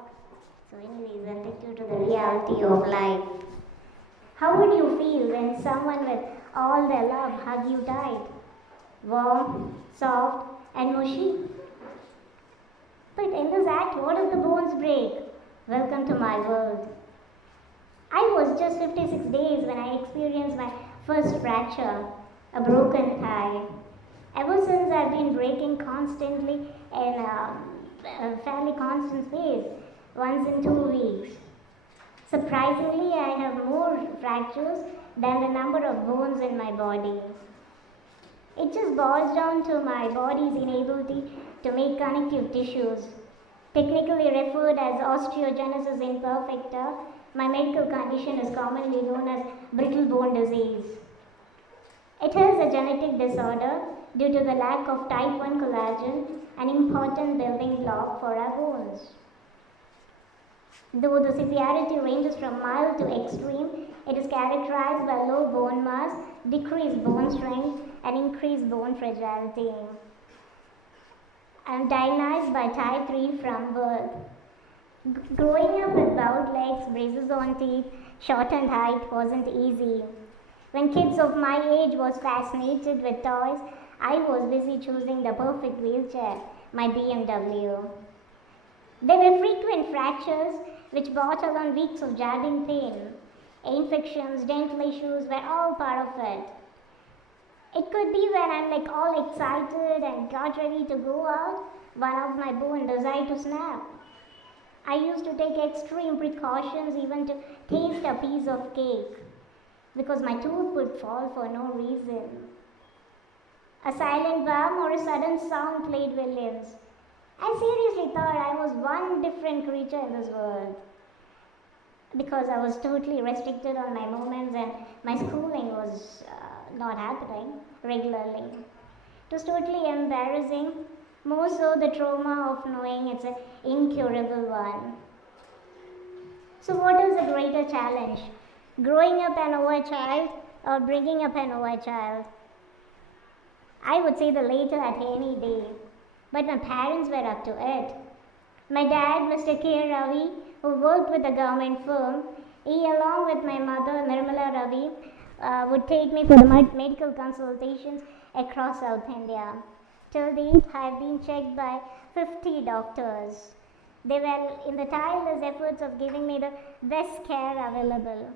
talk. So anyways, I'll take you to the reality of life. How would you feel when someone with all their love hug you tight? Warm, soft, and mushy? But in this act, what if the bones break? Welcome to my world. I was just 56 days when I experienced my first fracture, a broken thigh. Ever since I've been breaking constantly in a fairly constant pace, once in 2 weeks. Surprisingly, I have more fractures than the number of bones in my body. It just boils down to my body's inability to make connective tissues. Technically referred as Osteogenesis imperfecta, my medical condition is commonly known as brittle bone disease. It is a genetic disorder due to the lack of type 1 collagen, an important building block for our bones. Though the severity ranges from mild to extreme, it is characterized by low bone mass, decreased bone strength, and increased bone fragility. I am diagnosed by type 3 from birth. Growing up with bowed legs, braces on teeth, shortened height wasn't easy. When kids of my age was fascinated with toys, I was busy choosing the perfect wheelchair, my BMW. There were frequent fractures which brought along weeks of jabbing pain. Infections, dental issues were all part of it. It could be when I'm all excited and got ready to go out, one of my bones decided to snap. I used to take extreme precautions even to taste a piece of cake because my tooth would fall for no reason. A silent bum or a sudden sound played Williams. I seriously thought I was one different creature in this world because I was totally restricted on my movements and my schooling was not happening regularly. It was totally embarrassing, more so the trauma of knowing it's an incurable one. So what is a greater challenge? Growing up an over child or bringing up an over child? I would say the later at any day, but my parents were up to it. My dad, Mr. Ravi, who worked with a government firm, he along with my mother, Nirmala Ravi, would take me for the medical consultations across South India. Till date, I have been checked by 50 doctors. They were in the tireless efforts of giving me the best care available.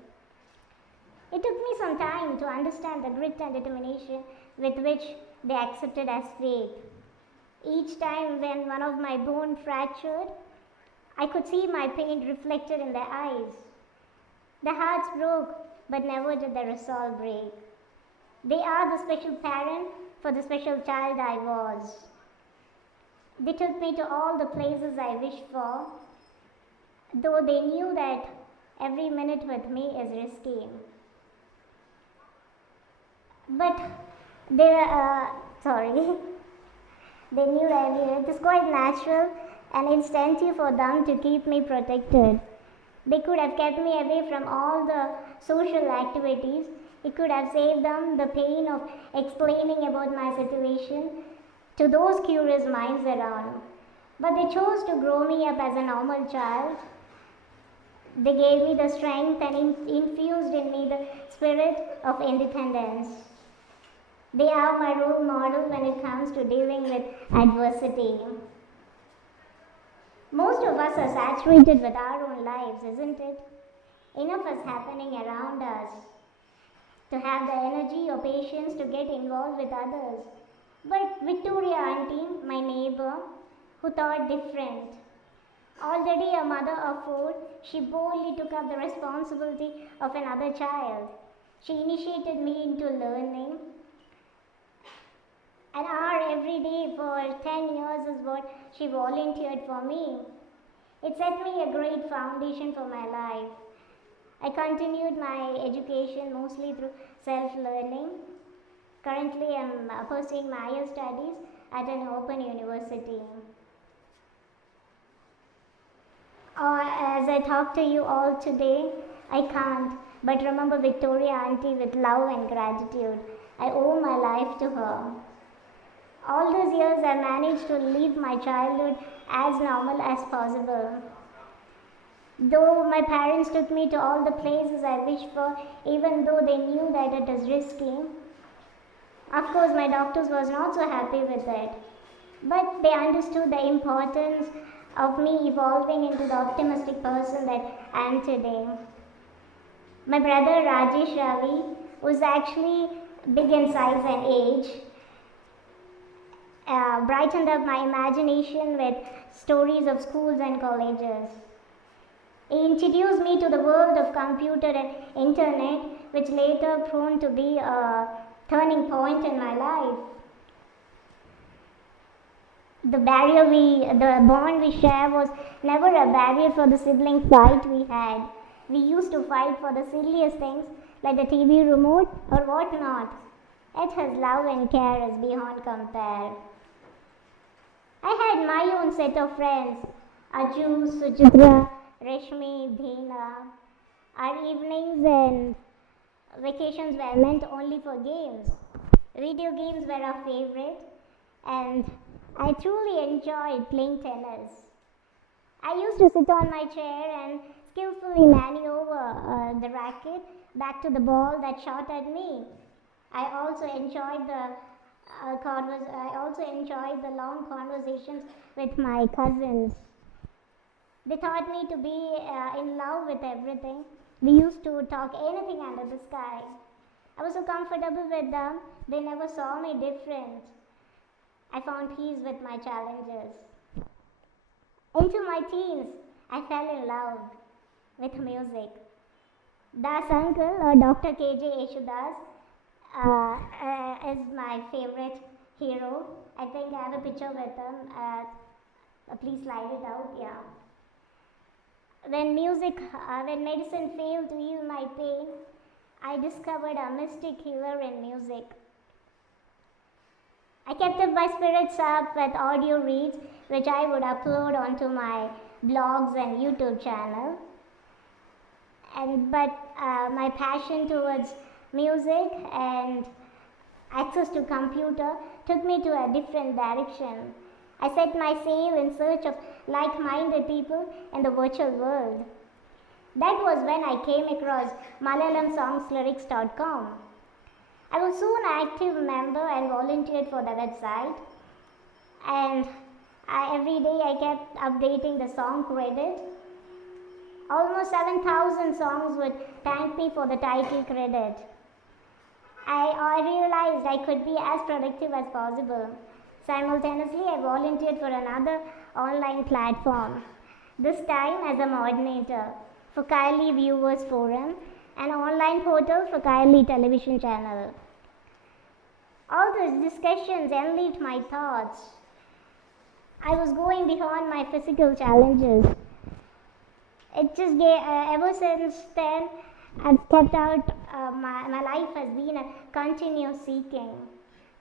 It took me some time to understand the grit and determination with which they accepted as fate. Each time when one of my bones fractured, I could see my pain reflected in their eyes. Their hearts broke, but never did their resolve break. They are the special parent for the special child I was. They took me to all the places I wished for, though they knew that every minute with me is risky. But they were, they knew that it is quite natural and instinctive for them to keep me protected. They could have kept me away from all the social activities. It could have saved them the pain of explaining about my situation to those curious minds around. But they chose to grow me up as a normal child. They gave me the strength and infused in me the spirit of independence. They are my role model when it comes to dealing with adversity. Most of us are saturated with our own lives, isn't it? Enough is happening around us to have the energy or patience to get involved with others. But Victoria auntie, my neighbor, who thought different, already a mother of 4, she boldly took up the responsibility of another child. She initiated me into learning. An hour every day for 10 years is what she volunteered for me. It set me a great foundation for my life. I continued my education mostly through self-learning. Currently, I am pursuing my higher studies at an open university. As I talk to you all today, I can't but remember Victoria auntie with love and gratitude. I owe my life to her. All these years I managed to live my childhood as normal as possible. Though my parents took me to all the places I wished for, even though they knew that it is risky, of course my doctors was not so happy with it. But they understood the importance of me evolving into the optimistic person that I am today. My brother Ravi was actually big in size and age, brightened up my imagination with stories of schools and colleges. He introduced me to the world of computer and internet, which later proved to be a turning point in my life. The bond we share was never a barrier for the sibling fight we had. We used to fight for the silliest things like the TV remote or whatnot. It has love and care is beyond compare. I had my own set of friends, Aju, Sujitra, Rashmi, Dhanya. Our evenings and vacations were meant only for games. Video games were our favorite, and I truly enjoyed playing tennis. I used to sit on my chair and skillfully maneuver the racket back to the ball that shot at me. I also enjoyed the long conversations with my cousins. They taught me to be in love with everything. We used to talk anything under the sky. I was so comfortable with them, they never saw me different. I found peace with my challenges. Into my teens, I fell in love with music. Das uncle, or Dr. K.J. Yeshudas, is my favorite hero. I think I have a picture with him. Please slide it out, yeah. When medicine failed to heal my pain, I discovered a mystic healer in music. I kept up my spirits up with audio reads, which I would upload onto my blogs and YouTube channel. But my passion towards music and access to computer took me to a different direction. I set my sail in search of like-minded people in the virtual world. That was when I came across MalayalamSongsLyrics.com. I was soon an active member and volunteered for the website. And every day I kept updating the song credit. Almost 7,000 songs would thank me for the title credit. I realized I could be as productive as possible. Simultaneously, I volunteered for another online platform, this time as a moderator for Kylie Viewers Forum, an online portal for Kylie television channel. All these discussions enlivened my thoughts. I was going beyond my physical challenges. Ever since then, I've kept out, my life has been a continuous seeking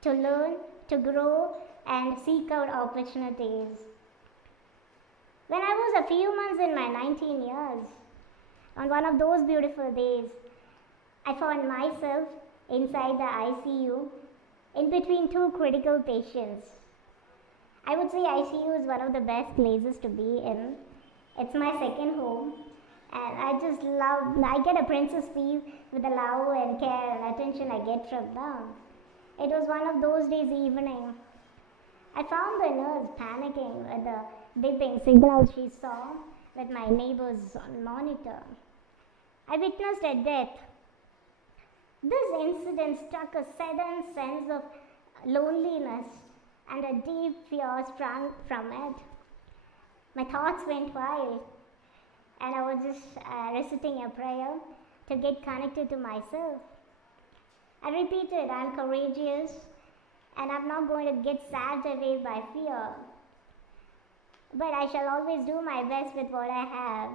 to learn, to grow, and seek out opportunities. When I was a few months in my 19 years, on one of those beautiful days, I found myself inside the ICU in between two critical patients. I would say ICU is one of the best places to be in. It's my second home, and I get a princess feel with the love and care and attention I get from them. It was one of those days evening. I found the nurse panicking with the beeping signal she saw with my neighbor's monitor. I witnessed a death. This incident struck a sudden sense of loneliness, and a deep fear sprang from it. My thoughts went wild, and I was just reciting a prayer to get connected to myself. I repeated, I'm courageous, and I'm not going to get sapped away by fear. But I shall always do my best with what I have.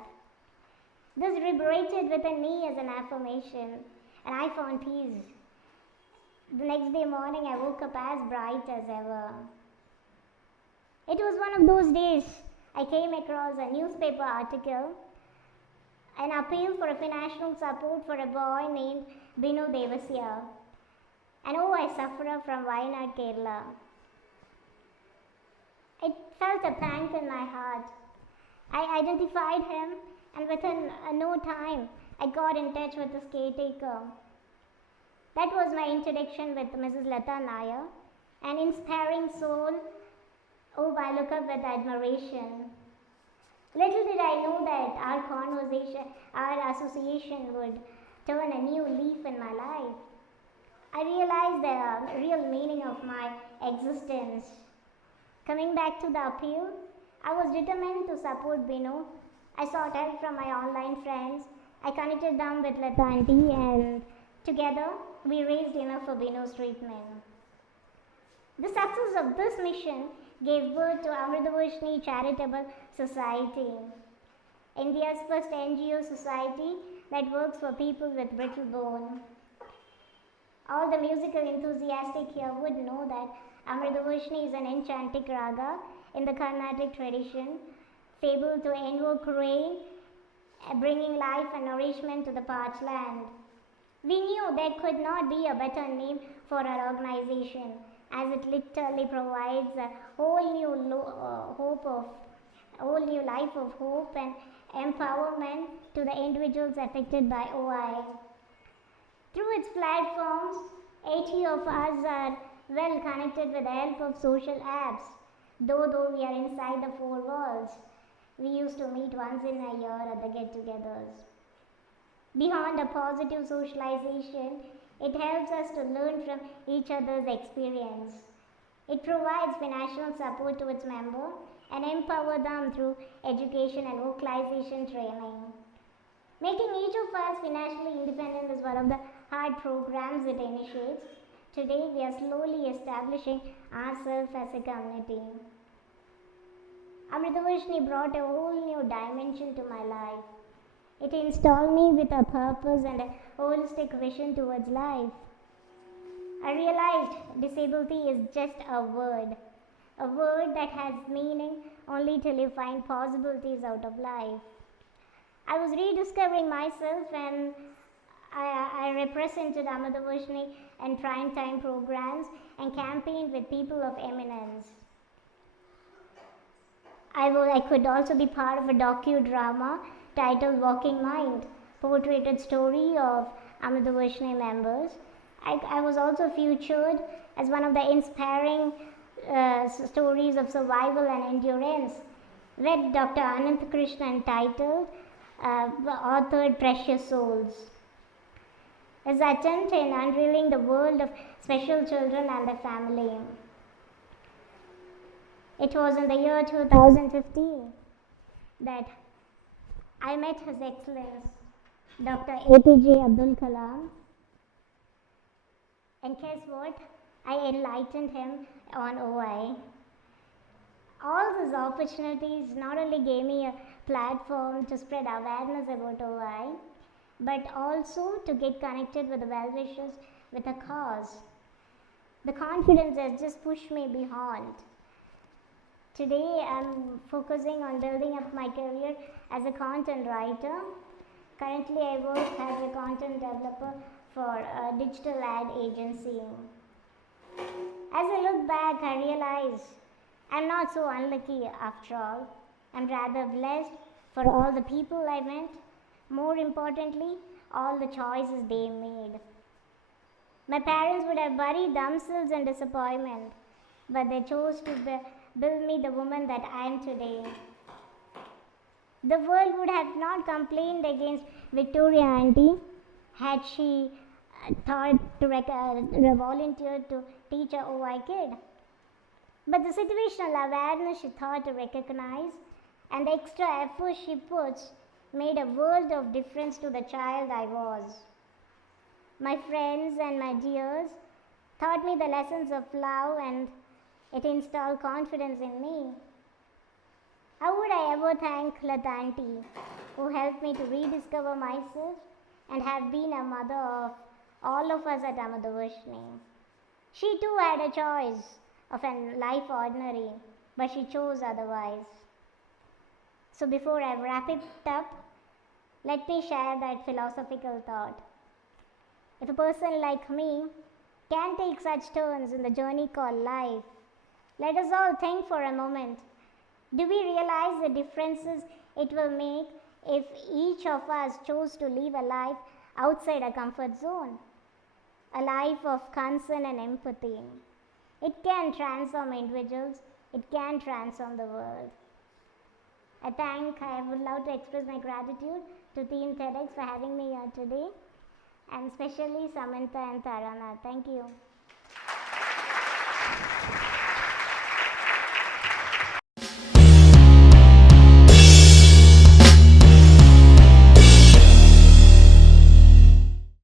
This reverberated within me as an affirmation, and I found peace. The next day morning, I woke up as bright as ever. It was one of those days I came across a newspaper article, an appeal for a financial support for a boy named Binu Devasya, an OI sufferer from Wayanad, Kerala. It felt a pang in my heart. I identified him and within no time, I got in touch with this caretaker. That was my introduction with Mrs. Lata Nair, an inspiring soul whom I look up with admiration. Little did I know that our conversation, our association would turn a new leaf in my life. I realized the real meaning of my existence. Coming back to the appeal, I was determined to support Binu. I sought help from my online friends. I connected them with Lata aunty, and together we raised enough for Binu's treatment. The success of this mission gave birth to Amritavashni Charitable Society, India's first NGO society that works for people with brittle bone. All the musical enthusiastic here would know that Amritavashni is an enchantic raga in the Carnatic tradition, fabled to invoke rain, bringing life and nourishment to the parched land. We knew there could not be a better name for our organization, as it literally provides a whole new life of hope and empowerment to the individuals affected by OI. Through its platforms, 80 of us are well connected with the help of social apps. Though we are inside the four walls, we used to meet once in a year at the get-togethers. Beyond a positive socialization, it helps us to learn from each other's experience. It provides financial support to its members and empower them through education and vocalization training. Making each of us financially independent is one of the hard programs it initiates. Today, we are slowly establishing ourselves as a community. Amritavashni brought a whole new dimension to my life. It installed me with a purpose and a holistic vision towards life. I realized disability is just a word that has meaning only till you find possibilities out of life. I was rediscovering myself when I represented Amritavashni in prime time programs and campaigned with people of eminence. I could also be part of a docudrama titled Walking Mind, portrayed story of Amritavashni members. I was also featured as one of the inspiring stories of survival and endurance, with Dr. Anant Krishnan titled authored Precious Souls. His attempt in unveiling the world of special children and their family. It was in the year 2015 that I met His Excellence Dr. APJ Abdul Kalam, and guess what? I enlightened him on OI. All these opportunities not only gave me a platform to spread awareness about OI, but also to get connected with the well-wishers with a cause. The confidence has just pushed me beyond. Today, I'm focusing on building up my career as a content writer. Currently, I work as a content developer for a digital ad agency. As I look back, I realize I'm not so unlucky after all. I'm rather blessed for all the people I met. More importantly, all the choices they made. My parents would have buried themselves in disappointment, but they chose to build me the woman that I am today. The world would have not complained against Victoria Aunty had she thought to volunteer to teach a OI kid. But the situational awareness she thought to recognize and the extra effort she puts made a world of difference to the child I was. My friends and my dears taught me the lessons of love, and it installed confidence in me. How would I ever thank Lata aunty, who helped me to rediscover myself and have been a mother of all of us at Amritavashni. She too had a choice of a life ordinary, but she chose otherwise. So before I wrap it up, let me share that philosophical thought. If a person like me can take such turns in the journey called life, let us all think for a moment. Do we realize the differences it will make if each of us chose to live a life outside a comfort zone, a life of concern and empathy. It can transform individuals, it can transform the world. I would love to express my gratitude to Team TEDx for having me here today, and especially Samantha and Tarana. Thank you.